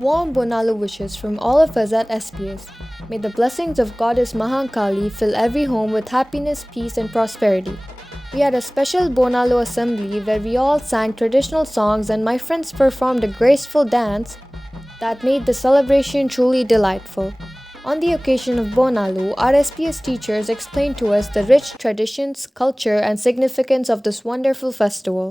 Warm Bonalu wishes from all of us at SPS. May the blessings of Goddess Mahankali fill every home with happiness, peace, and prosperity. We had a special Bonalu assembly where we all sang traditional songs and my friends performed a graceful dance that made the celebration truly delightful. On the occasion of Bonalu, our SPS teachers explained to us the rich traditions, culture, and significance of this wonderful festival.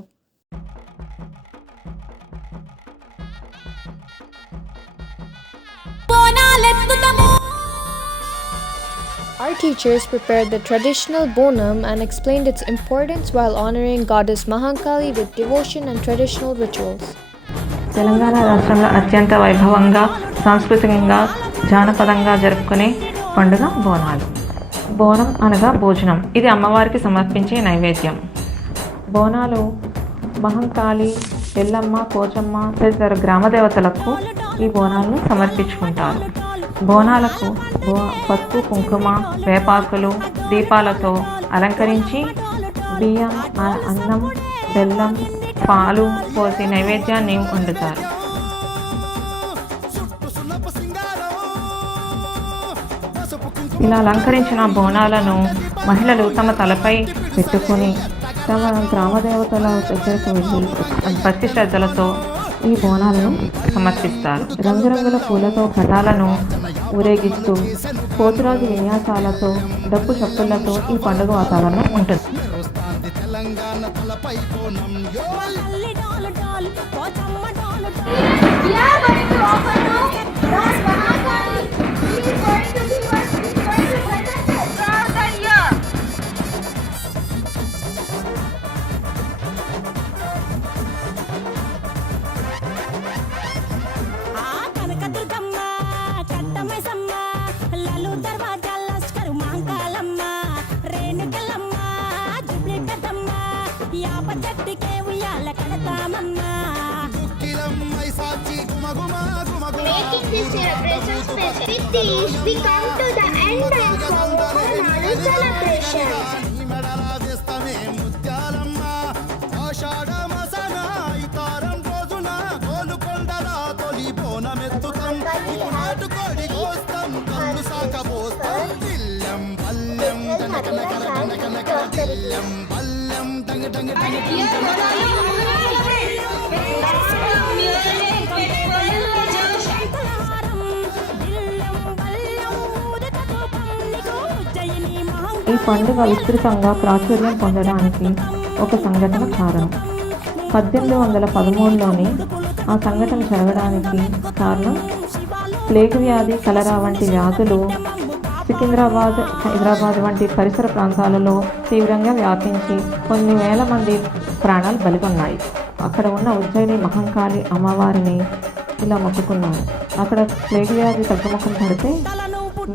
Our teachers prepared the traditional bonum and explained its importance while honoring Goddess Mahankali with devotion and traditional rituals. Telangana రాష్ట్రంలో అత్యంత వైభవంగా సాంస్కృతికంగా జానపదంగా జరుపుకునే పండుగ బోనాలు. బోనం అనగా భోజనం. ఇది అమ్మవారికి సమర్పించే నైవేద్యం. బోనాలు మహంకాళి, ఎల్లమ్మ, పోచమ్మ తదితర గ్రామ దేవతలకు ఈ బోనాలను సమర్పించుకుంటారు. బోనాలకు పసుపు, కుంకుమ, వేపాకులు, దీపాలతో అలంకరించి బియ్యం, అన్నం, బెల్లం, పాలు పోసి నైవేద్యాన్ని వండుతారు. ఇలా అలంకరించిన బోనాలను మహిళలు తమ తలపై పెట్టుకుని తమ గ్రామ దేవతల దగ్గరకు వెళ్ళి భక్తి శ్రద్ధలతో ఈ బోనాలను సమర్పిస్తారు. రంగురంగుల పూలతో ఘటాలను ఊరేగిస్తూ పోతురాజు విన్యాసాలతో డప్పు చప్పులతో ఈ పండుగ వాతావరణం ఉంటుంది. Making this celebration special. With these, we come to the end of our Bonalu celebration. ఈ పండుగ విస్తృతంగా ప్రాచుర్యం పొందడానికి ఒక సంఘటన కారణం. 1813లోని ఆ సంఘటన జరగడానికి కారణం ప్లేగ్ వ్యాధి, కలరా వంటి వ్యాధులు సికింద్రాబాద్, హైదరాబాద్ వంటి పరిసర ప్రాంతాలలో తీవ్రంగా వ్యాపించి కొన్ని వేల మంది ప్రాణాలు బలిగొన్నాయి. అక్కడ ఉన్న ఉజ్జయిని మహంకాళి అమ్మవారిని ఇలా మొక్కుకున్నారు. అక్కడ ప్లేగ్ వ్యాధి తగ్గుముఖం పడితే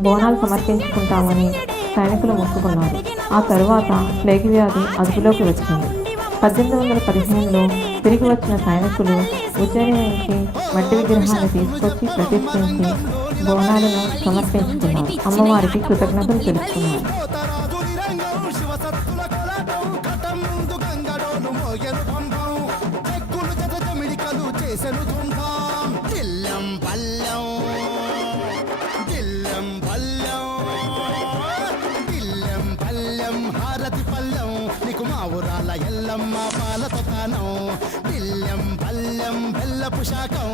బోనాలు సమర్పించుకుంటామని సైనికులు మొక్కుకున్నారు. ఆ తరువాత ప్లేగ్ వ్యాధి అదుపులోకి వచ్చింది. 1815లో తిరిగి వచ్చిన సైనికులు ఉజ్జయిని నుంచి మట్టి విగ్రహాన్ని తీసుకొచ్చి ప్రతిష్ఠించి బోనాలను సమర్పించుకున్నారు. అమ్మవారికి కృతజ్ఞతలు తెలుపుకున్నారు. ఎల్లమ్మ పాలతో తానం బిల్లం పల్లెం బెల్లపు శాఖం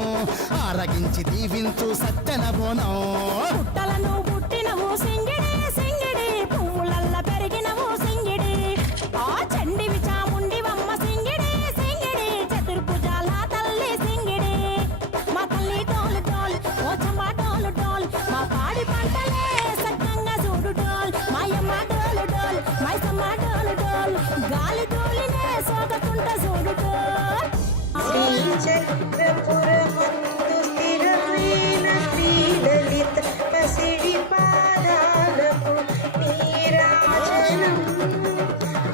ఆరగించి దీవించు సత్తెన బోనం. పుట్టలను పుట్టినవు సింగిడి సింగిడి, పువ్వులల్ల పెరిగినవు సింగిడి, ఆ చండివి చాముండివమ్మ సింగిడి సింగిడి, చతుర్భుజాల తల్లి సింగిడి, మా తల్లి డోలు డోల్, ఓచమ్మ డోలు డోల్, మా పాడి పంటలే సక్కంగా చూడు డోల్, మాయమ్మ డోలు డోల్, మైసమ్మ డోలు డోల్, గాలి డోలినే సోగకుంట చూడు డోల్. శ్రీచక్రపురమందు స్థిరమైన శ్రీలలిత పసిడి పాదాలకు నీరాజనం,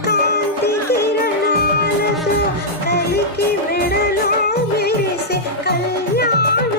కాంతి కిరణాలతో కలికి మెడలో మెరిసే కళ్యాణ